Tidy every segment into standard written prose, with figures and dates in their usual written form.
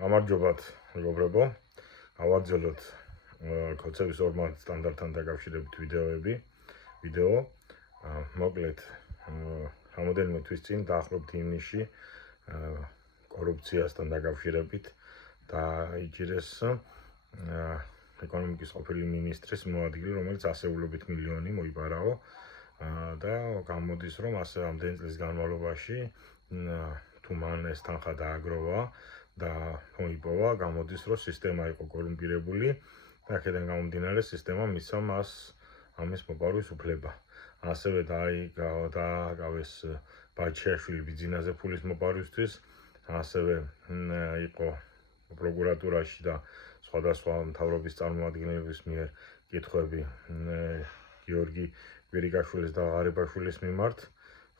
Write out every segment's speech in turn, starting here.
გამარჯობათ მეგობრებო, გავაგრძელოთ კოცების ორმაგ სტანდარტთან დაკავშირებით ვიდეო. მოკლედ, რამოდენიმე თვის წინ დაახლოებით ივნისში კორუფციასთან დაკავშირებით დაიჭირეს ეკონომიკის ყოფილი მინისტრის მოადგილე, რომელიც ასეულობით მილიონი მოიპარაო და გამოდის, რომ ასე ამდენი წლის განმავლობაში თუ მან ეს თანხა დააგროვა და მოიპოვა, გამოდის, რომ სისტემა იყო კორუმპირებული და აქედან გამომდინარე სისტემა მისცა მას ამის მოპარვის უფლება. ასევე დააკავეს ბაჩიაშვილი ბიძინაზე ფულის მოპარვისთვის, ასევე იყო პროკურატურაში და სხვადასხვა მთავრობის წარმომადგენლების მიერ კითხვები გიორგი კვირიკაშვილის და ღარიბაშვილის მიმართ.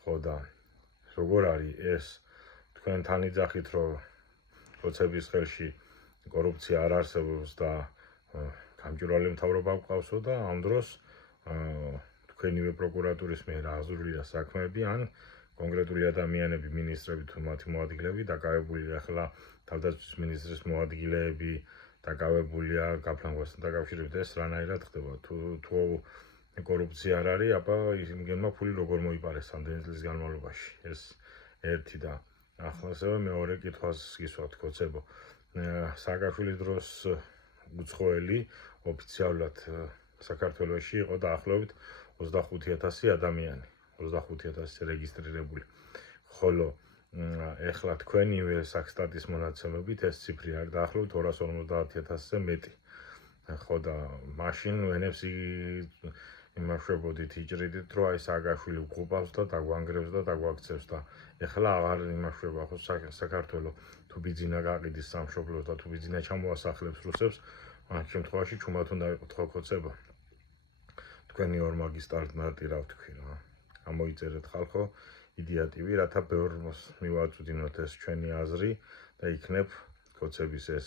ხო და როგორ არის ეს თქვენ თან იძახით, რომ კოცების ხელში კორუფცია არ არსებობს და გამჭვირვალე მთავრობა გვყავსო და ამ დროს თქვენივე პროკურატურის მიერ აღზრდილია საქმეები ან კონკრეტული ადამიანები, მინისტრები თუ მათი მოადგილეები დაკავებულია, ახლა თავდაცვის მინისტრის მოადგილეები დაკავებულია გაფრანგვასთან დაკავშირებით, ეს რანაირად ხდება? თუ კორუფცია არ არის, აბა იმგენმა ფული როგორ მოიპარეს ამდენი წლის განმავლობაში? ეს ერთი და ახლა ასევე მეორე კითხვას გისვათ, კოცებო. სააკაშვილის დროს უცხოელი ოფიციალურად საქართველოში იყო დაახლოებით 25,000 ადამიანი, 25,000 რეგისტრირებული. ხოლო ეხლა თქვენივე საქსტატის მონაცემებით ეს ციფრი არის დაახლოებით 250,000-ზე მეტი. ხო და მაშინ ვენებს იმაშვებოდით, იჭრიდით, რომ აი სააკაშვილი უღუპავს და დაგვანგრევს და დაგვაქცევს და ეხლა აღარ იმაშვება ხო საქართველო თუ ბიძინა გაყიდის სამშობლოს და თუ ბიძინა ჩამოასახლებს რუსებს, ამ შემთხვევაში ჩუმად უნდა იყოთ ხო კოცება? თქვენი ორმაგი სტანდარტი რა ვთქვი რა. გამოიწერეთ ხალხო იდეატივი, რათა ბევრს მივაწვდინოთ ეს ჩვენი აზრი და იქნებ კოცების ეს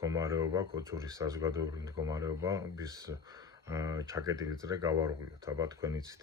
მდგომარეობა, კოცური საზოგადოებრივი მდგომარეობა, bis ჩაკეტილი წრე გავარღვიოთ, აბა თქვენ იცით.